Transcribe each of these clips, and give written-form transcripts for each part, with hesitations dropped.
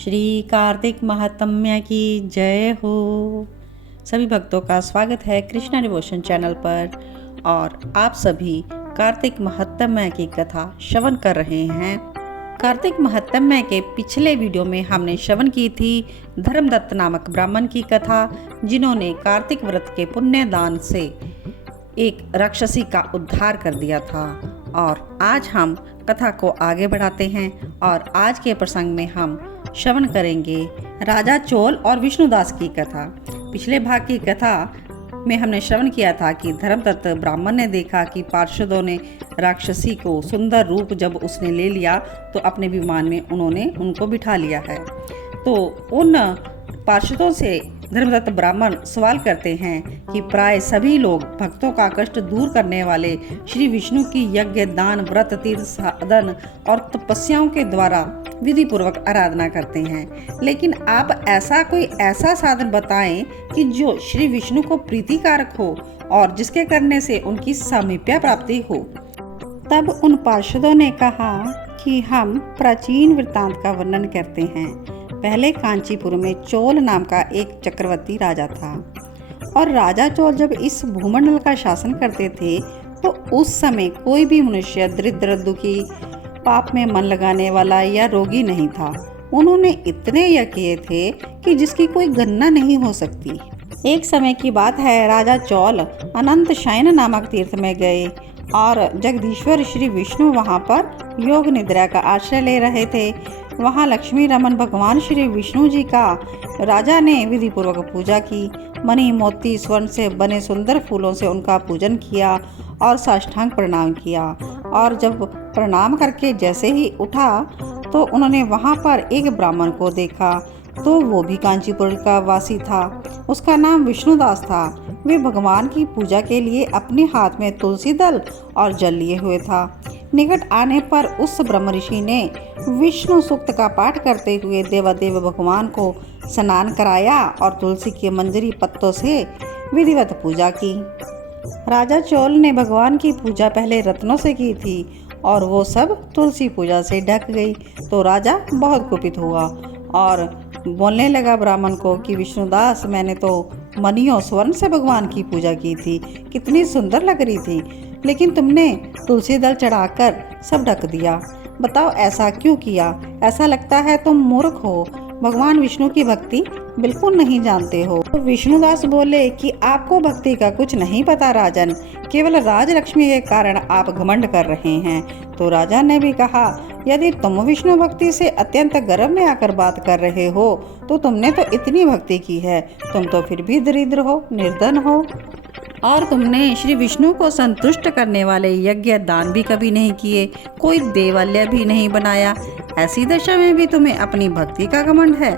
श्री कार्तिक महात्म्य की जय हो। सभी भक्तों का स्वागत है कृष्णा डिवोशन चैनल पर और आप सभी कार्तिक महात्म्य की कथा श्रवण कर रहे हैं। कार्तिक महात्म्य के पिछले वीडियो में हमने श्रवण की थी धर्मदत्त नामक ब्राह्मण की कथा, जिन्होंने कार्तिक व्रत के पुण्य दान से एक राक्षसी का उद्धार कर दिया था। और आज हम कथा को आगे बढ़ाते हैं और आज के प्रसंग में हम श्रवण करेंगे राजा चोल और विष्णुदास की कथा। पिछले भाग की कथा में हमने श्रवण किया था कि धर्मदत्त ब्राह्मण ने देखा कि पार्षदों ने राक्षसी को सुंदर रूप जब उसने ले लिया तो अपने विमान में उन्होंने उनको बिठा लिया है। तो उन पार्षदों से धर्मदत्त ब्राह्मण सवाल करते हैं कि प्राय सभी लोग भक्तों का कष्ट दूर करने वाले श्री विष्णु की यज्ञ, दान, व्रत, तीर्थ, साधन और तपस्याओं के द्वारा विधि पूर्वक आराधना करते हैं, लेकिन आप कोई ऐसा साधन बताएं कि जो श्री विष्णु को प्रीतिकारक हो और जिसके करने से उनकी सामीप्य प्राप्ति हो। तब उन पार्षदों ने कहा कि हम प्राचीन वृत्तांत का वर्णन करते हैं। पहले कांचीपुर में चोल नाम का एक चक्रवर्ती राजा था और राजा चोल जब इस भूमंडल का शासन करते थे तो उस समय कोई भी मनुष्य दरिद्र, दुखी, पाप में मन लगाने वाला या रोगी नहीं था। उन्होंने इतने यज्ञ किए थे कि जिसकी कोई गणना नहीं हो सकती। एक समय की बात है, राजा चोल अनंत शयन नामक तीर्थ में गए और जगदीश्वर श्री विष्णु वहां पर योग निद्रा का आश्रय ले रहे थे। वहां लक्ष्मी रमन भगवान श्री विष्णु जी का राजा ने विधि पूर्वक पूजा की। मणि, मोती, स्वर्ण से बने सुंदर फूलों से उनका पूजन किया और साष्टांग प्रणाम किया। और जब प्रणाम करके जैसे ही उठा तो उन्होंने वहां पर एक ब्राह्मण को देखा। तो वो भी कांचीपुर का वासी था। उसका नाम विष्णुदास था। वे भगवान की पूजा के लिए अपने हाथ में तुलसी दल और जल लिए हुए था। निकट आने पर उस ब्रह्म ऋषि ने विष्णु सूक्त का पाठ करते हुए देवादेव भगवान को स्नान कराया और तुलसी के मंजरी पत्तों से विधिवत पूजा की। राजा चोल ने भगवान की पूजा पहले रत्नों से की थी और वो सब तुलसी पूजा से ढक गई। तो राजा बहुत कुपित हुआ और बोलने लगा ब्राह्मण को कि विष्णुदास, मैंने तो मणियों स्वर्ण से भगवान की पूजा की थी, कितनी सुंदर लग रही थी, लेकिन तुमने तुलसी दल चढ़ाकर सब ढक दिया। बताओ ऐसा क्यों किया? ऐसा लगता है तुम मूर्ख हो, भगवान विष्णु की भक्ति बिल्कुल नहीं जानते हो। तो विष्णुदास बोले कि आपको भक्ति का कुछ नहीं पता राजन, केवल राज लक्ष्मी के कारण आप घमंड कर रहे हैं। तो राजा ने भी कहा, यदि तुम विष्णु भक्ति से अत्यंत गर्व में आकर बात कर रहे हो तो तुमने तो इतनी भक्ति की है, तुम तो फिर भी दरिद्र हो, निर्धन हो और तुमने श्री विष्णु को संतुष्ट करने वाले यज्ञ, दान भी कभी नहीं किए, कोई देवालय भी नहीं बनाया। ऐसी दशा में भी तुम्हें अपनी भक्ति का घमंड है।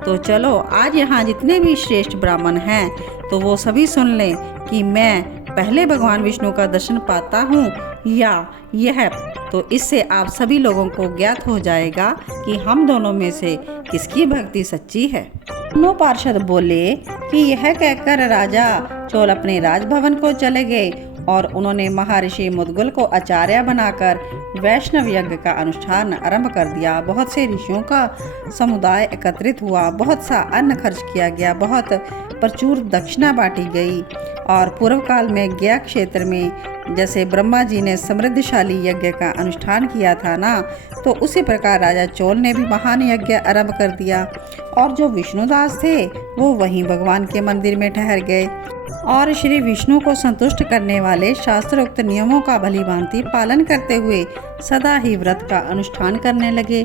तो चलो आज यहाँ जितने भी श्रेष्ठ ब्राह्मण हैं तो वो सभी सुन लें कि मैं पहले भगवान विष्णु का दर्शन पाता हूँ या यह, तो इससे आप सभी लोगों को ज्ञात हो जाएगा कि हम दोनों में से किसकी भक्ति सच्ची है। दोनों पार्षद बोले कि यह कहकर राजा चोल अपने राजभवन को चले गए और उन्होंने महर्षि मुद्गल को आचार्य बनाकर वैष्णव यज्ञ का अनुष्ठान आरंभ कर दिया। बहुत से ऋषियों का समुदाय एकत्रित हुआ, बहुत सा अन्न खर्च किया गया, बहुत प्रचुर दक्षिणा बांटी गई और पूर्व काल में गया क्षेत्र में जैसे ब्रह्मा जी ने समृद्धशाली यज्ञ का अनुष्ठान किया था ना, तो उसी प्रकार राजा चोल ने भी महान यज्ञ आरंभ कर दिया। और जो विष्णुदास थे वो वहीं भगवान के मंदिर में ठहर गए और श्री विष्णु को संतुष्ट करने वाले शास्त्रोक्त नियमों का भलीभांति पालन करते हुए सदा ही व्रत का अनुष्ठान करने लगे।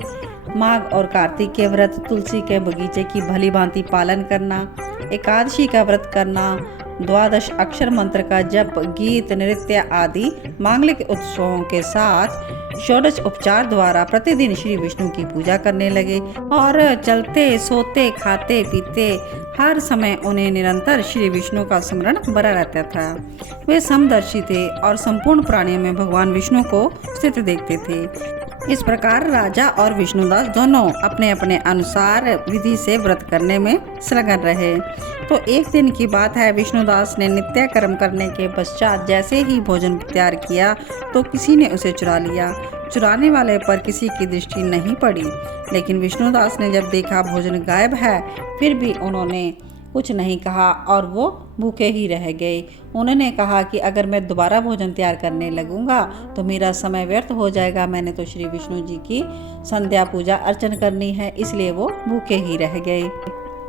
माघ और कार्तिक के व्रत, तुलसी के बगीचे की भलीभांति पालन करना, एकादशी का व्रत करना, द्वादश अक्षर मंत्र का जप, गीत, नृत्य आदि मांगलिक उत्सवों के साथ षोडश उपचार द्वारा प्रतिदिन श्री विष्णु की पूजा करने लगे और चलते, सोते, खाते, पीते हर समय उन्हें निरंतर श्री विष्णु का स्मरण बना रहता था। वे समदर्शी थे और संपूर्ण प्राणियों में भगवान विष्णु को स्थित देखते थे। इस प्रकार राजा और विष्णुदास दोनों अपने अपने अनुसार विधि से व्रत करने में संलग्न रहे। तो एक दिन की बात है, विष्णुदास ने नित्य कर्म करने के पश्चात जैसे ही भोजन तैयार किया तो किसी ने उसे चुरा लिया। चुराने वाले पर किसी की दृष्टि नहीं पड़ी। लेकिन विष्णुदास ने जब देखा भोजन गायब है, फिर भी उन्होंने कुछ नहीं कहा और वो भूखे ही रह गए। उन्होंने कहा कि अगर मैं दोबारा भोजन तैयार करने लगूंगा तो मेरा समय व्यर्थ हो जाएगा। मैंने तो श्री विष्णु जी की संध्या पूजा अर्चन करनी है, इसलिए वो भूखे ही रह गए।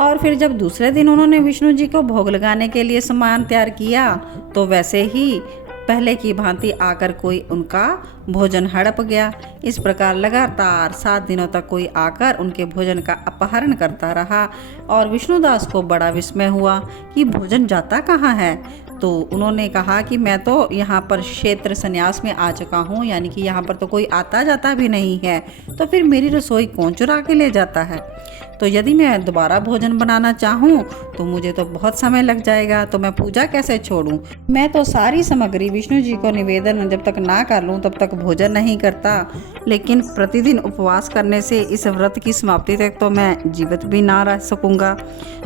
और फिर जब दूसरे दिन उन्होंने विष्णु जी को भोग लगाने के लिए सामान तैयार किया तो वैसे ही पहले की भांति आकर कोई उनका भोजन हड़प गया। इस प्रकार लगातार 7 दिनों तक कोई आकर उनके भोजन का अपहरण करता रहा और विष्णुदास को बड़ा विस्मय हुआ कि भोजन जाता कहाँ है। तो उन्होंने कहा कि मैं तो यहाँ पर क्षेत्र संन्यास में आ चुका हूँ, यानी कि यहाँ पर तो कोई आता जाता भी नहीं है, तो फिर मेरी रसोई कौन चुरा के ले जाता है। तो यदि मैं दोबारा भोजन बनाना चाहूँ तो मुझे तो बहुत समय लग जाएगा, तो मैं पूजा कैसे छोड़ूं। मैं तो सारी सामग्री विष्णु जी को निवेदन जब तक ना कर लूँ तब तक भोजन नहीं करता, लेकिन प्रतिदिन उपवास करने से इस व्रत की समाप्ति तक तो मैं जीवित भी ना रह सकूँगा।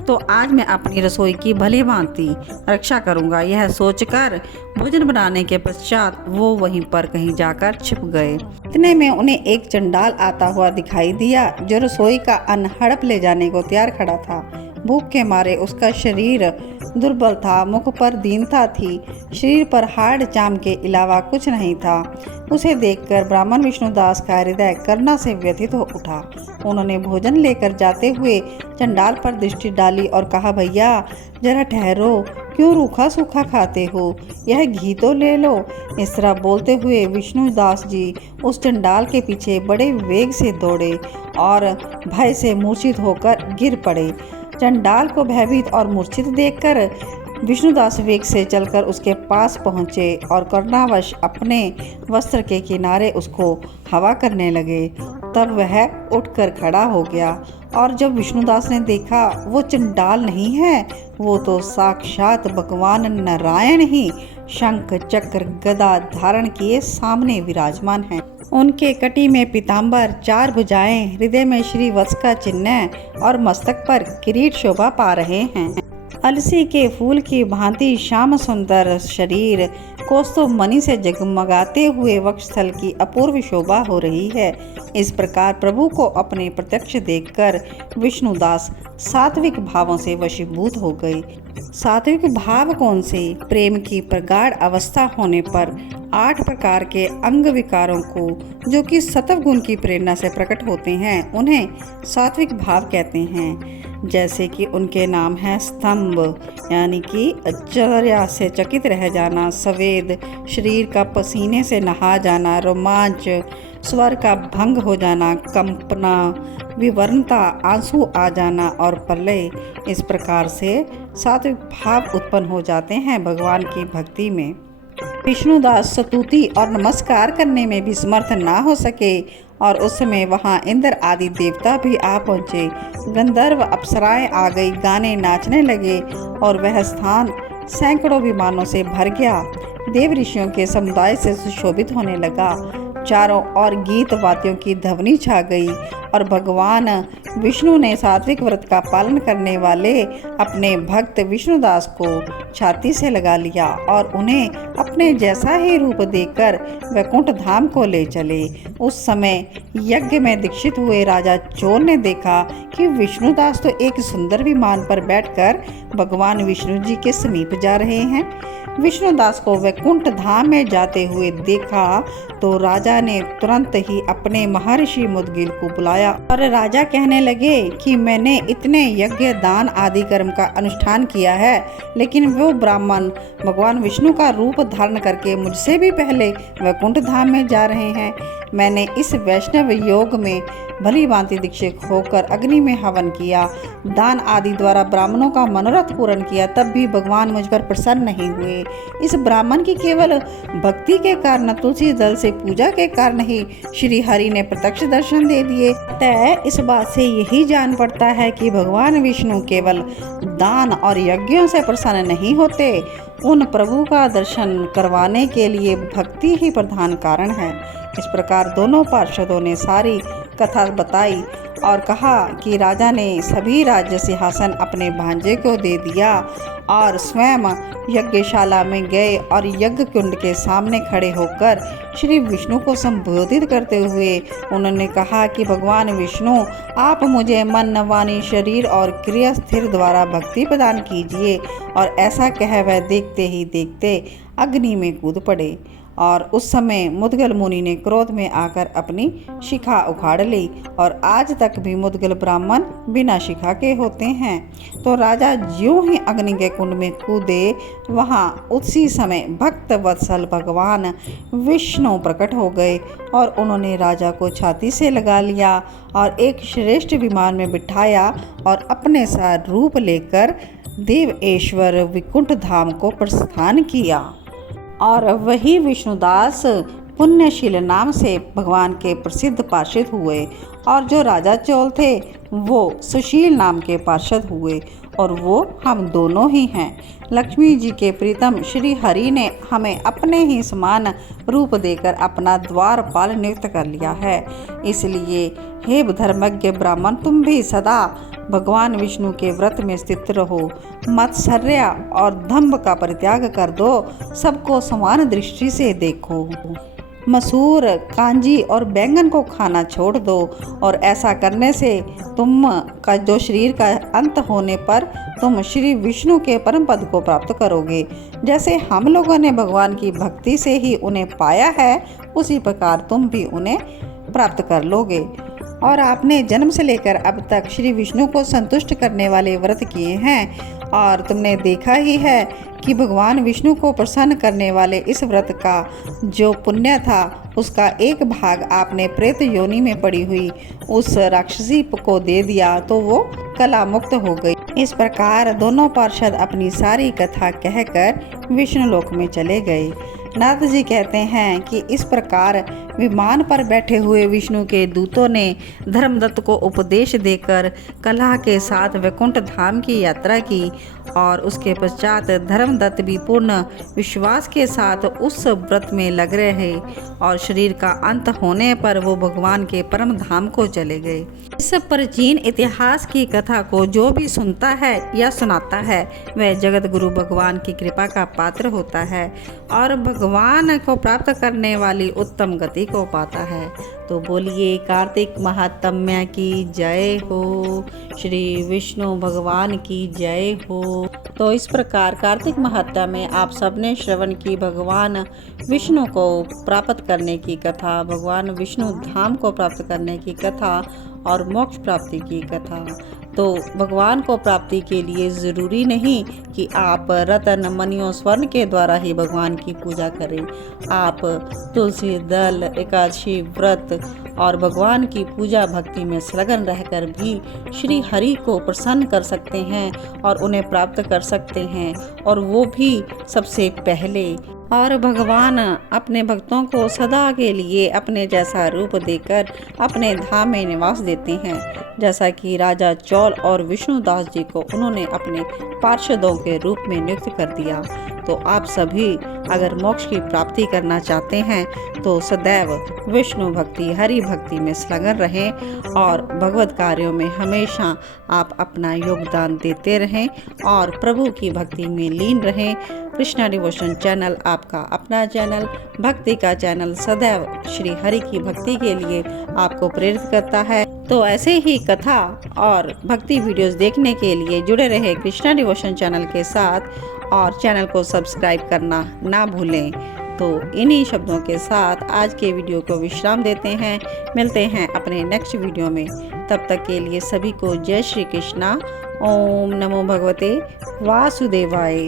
तो आज मैं अपनी रसोई की भली भांति रक्षा करूँगा। यह सोचकर भोजन बनाने के पश्चात वो वहीं पर कहीं जाकर छिप गए। इतने में उन्हें एक चंडाल आता हुआ दिखाई दिया जो रसोई का अन्न हड़प ले जाने को तैयार खड़ा था। भूख के मारे उसका शरीर दुर्बल था, मुख पर दीनता थी, शरीर पर हाड़ चाम के अलावा कुछ नहीं था। उसे देखकर ब्राह्मण विष्णुदास का हृदय करुणा से व्यथित हो उठा। उन्होंने भोजन लेकर जाते हुए चंडाल पर दृष्टि डाली और कहा, भैया जरा ठहरो, क्यों रूखा सूखा खाते हो, यह घी तो ले लो। इस तरह बोलते हुए विष्णुदास जी उस चंडाल के पीछे बड़े वेग से दौड़े और भय से मूर्छित होकर गिर पड़े। चंडाल को भयभीत और मूर्छित देखकर विष्णुदास वेग से चलकर उसके पास पहुँचे और करुणावश अपने वस्त्र के किनारे उसको हवा करने लगे। तब वह उठकर खड़ा हो गया और जब विष्णुदास ने देखा वो चंडाल नहीं है, वो तो साक्षात भगवान नारायण ही शंख चक्र गदा धारण किए सामने विराजमान हैं। उनके कटी में पीताम्बर, 4 भुजाएं, हृदय में श्री वत्स का चिन्ह और मस्तक पर किरीट शोभा पा रहे हैं। अलसी के फूल की भांति श्याम सुंदर शरीर कौस्तुभ मणि से जगमगाते हुए वक्षस्थल की अपूर्व शोभा हो रही है। इस प्रकार प्रभु को अपने प्रत्यक्ष देखकर विष्णुदास सात्विक भावों से वशीभूत हो गए। सात्विक भाव कौन से? प्रेम की प्रगाढ़ अवस्था होने पर 8 प्रकार के अंग विकारों को जो कि सत्व गुण की प्रेरणा से प्रकट होते हैं, उन्हें सात्विक भाव कहते हैं। जैसे कि उनके नाम है स्तंभ, यानी कि आश्चर्य से चकित रह जाना, संवेद, शरीर का पसीने से नहा जाना, रोमांच, स्वर का भंग हो जाना, कंपना, विवरणता, आंसू आ जाना और प्रलय। इस प्रकार से सात्विक भाव उत्पन्न हो जाते हैं भगवान की भक्ति में। विष्णुदास स्तुति और नमस्कार करने में भी समर्थ ना हो सके और उस समय वहाँ इंद्र आदि देवता भी आ पहुँचे। गंधर्व अप्सराएं आ गई, गाने नाचने लगे और वह स्थान सैकड़ों विमानों से भर गया। देव ऋषियों के समुदाय से सुशोभित होने लगा। चारों ओर गीत वाद्यों की ध्वनि छा गई और भगवान विष्णु ने सात्विक व्रत का पालन करने वाले अपने भक्त विष्णुदास को छाती से लगा लिया और उन्हें अपने जैसा ही रूप देकर वैकुंठ धाम को ले चले। उस समय यज्ञ में दीक्षित हुए राजा चोर ने देखा कि विष्णुदास तो एक सुंदर विमान पर बैठकर भगवान विष्णु जी के समीप जा रहे हैं। विष्णुदास को वैकुंठ धाम में जाते हुए देखा तो राजा ने तुरंत ही अपने महर्षि मुद्गिल को बुलाया और राजा कहने लगे कि मैंने इतने यज्ञ, दान आदि कर्म का अनुष्ठान किया है, लेकिन वो ब्राह्मण भगवान विष्णु का रूप धारण करके मुझसे भी पहले वैकुंठ धाम में जा रहे हैं। मैंने इस वैष्णव योग में भली भांति दीक्षित होकर अग्नि में हवन किया, दान आदि द्वारा ब्राह्मणों का मनोरथ पूर्ण किया, तब भी भगवान मुझ पर प्रसन्न नहीं हुए। इस ब्राह्मण की केवल भक्ति के कारण, तुलसी दल से पूजा के कारण ही श्री हरि ने प्रत्यक्ष दर्शन दे दिए। तय इस बात से यही जान पड़ता है कि भगवान विष्णु केवल दान और यज्ञों से प्रसन्न नहीं होते, उन प्रभु का दर्शन करवाने के लिए भक्ति ही प्रधान कारण है। इस प्रकार दोनों पार्षदों ने सारी कथा बताई और कहा कि राजा ने सभी राज्य सिंहासन अपने भांजे को दे दिया और स्वयं यज्ञशाला में गए और यज्ञ कुंड के सामने खड़े होकर श्री विष्णु को संबोधित करते हुए उन्होंने कहा कि भगवान विष्णु, आप मुझे मन, वाणी, शरीर और क्रिया स्थिर द्वारा भक्ति प्रदान कीजिए। और ऐसा कह वह देखते ही देखते अग्नि में कूद पड़े। और उस समय मुद्गल मुनि ने क्रोध में आकर अपनी शिखा उखाड़ ली। और आज तक भी मुद्गल ब्राह्मण बिना शिखा के होते हैं। तो राजा ज्यों ही अग्नि के कुंड में कूदे, वहाँ उसी समय भक्त वत्सल भगवान विष्णु प्रकट हो गए और उन्होंने राजा को छाती से लगा लिया और एक श्रेष्ठ विमान में बिठाया और अपने साथ रूप लेकर देवेश्वर विकुंठ धाम को प्रस्थान किया। और वही विष्णुदास पुण्यशील नाम से भगवान के प्रसिद्ध पार्षद हुए और जो राजा चोल थे वो सुशील नाम के पार्षद हुए और वो हम दोनों ही हैं। लक्ष्मी जी के प्रीतम श्री हरि ने हमें अपने ही समान रूप देकर अपना द्वारपाल नियुक्त कर लिया है। इसलिए हे धर्मज्ञ ब्राह्मण, तुम भी सदा भगवान विष्णु के व्रत में स्थित रहो, मत्सर्य और दंभ का परित्याग कर दो, सबको समान दृष्टि से देखो, मसूर, कांजी और बैंगन को खाना छोड़ दो। और ऐसा करने से तुम का जो शरीर का अंत होने पर तुम श्री विष्णु के परम पद को प्राप्त करोगे। जैसे हम लोगों ने भगवान की भक्ति से ही उन्हें पाया है, उसी प्रकार तुम भी उन्हें प्राप्त कर लोगे। और आपने जन्म से लेकर अब तक श्री विष्णु को संतुष्ट करने वाले व्रत किए हैं और तुमने देखा ही है कि भगवान विष्णु को प्रसन्न करने वाले इस व्रत का जो पुण्य था उसका एक भाग आपने प्रेत योनि में पड़ी हुई उस राक्षसी को दे दिया तो वो कला मुक्त हो गई। इस प्रकार दोनों पार्षद अपनी सारी कथा कहकर विष्णु लोक में चले गए। नारद जी कहते हैं कि इस प्रकार विमान पर बैठे हुए विष्णु के दूतों ने धर्मदत्त को उपदेश देकर कलह के साथ वैकुंठ धाम की यात्रा की और उसके पश्चात धर्मदत्त भी पूर्ण विश्वास के साथ उस व्रत में लग रहे और शरीर का अंत होने पर वो भगवान के परम धाम को चले गए। इस प्राचीन इतिहास की कथा को जो भी सुनता है या सुनाता है वह जगत गुरु भगवान की कृपा का पात्र होता है और भगवान को प्राप्त करने वाली उत्तम गति को पाता है। तो बोलिए कार्तिक महात्म्य की जय हो, श्री विष्णु भगवान की जय हो। तो इस प्रकार कार्तिक महात्म्य में आप सबने श्रवण की भगवान विष्णु को प्राप्त करने की कथा, भगवान विष्णु धाम को प्राप्त करने की कथा और मोक्ष प्राप्ति की कथा। तो भगवान को प्राप्ति के लिए ज़रूरी नहीं कि आप रतन मणियों स्वर्ण के द्वारा ही भगवान की पूजा करें। आप तुलसी दल, एकादशी व्रत और भगवान की पूजा भक्ति में संलग्न रहकर भी श्री हरि को प्रसन्न कर सकते हैं और उन्हें प्राप्त कर सकते हैं, और वो भी सबसे पहले। और भगवान अपने भक्तों को सदा के लिए अपने जैसा रूप देकर अपने धाम में निवास देते हैं, जैसा कि राजा चौल और विष्णुदास जी को उन्होंने अपने पार्षदों के रूप में नियुक्त कर दिया। तो आप सभी अगर मोक्ष की प्राप्ति करना चाहते हैं तो सदैव विष्णु भक्ति, हरि भक्ति में संलग्न रहें और भगवत कार्यों में हमेशा आप अपना योगदान देते रहें और प्रभु की भक्ति में लीन रहें। कृष्णा डिवोशन चैनल आपका अपना चैनल, भक्ति का चैनल, सदैव श्री हरि की भक्ति के लिए आपको प्रेरित करता है। तो ऐसे ही कथा और भक्ति वीडियोस देखने के लिए जुड़े रहे कृष्णा डिवोशन चैनल के साथ और चैनल को सब्सक्राइब करना ना भूलें। तो इन्हीं शब्दों के साथ आज के वीडियो को विश्राम देते हैं। मिलते हैं अपने नेक्स्ट वीडियो में। तब तक के लिए सभी को जय श्री कृष्णा। ओम नमो भगवते वासुदेवाय।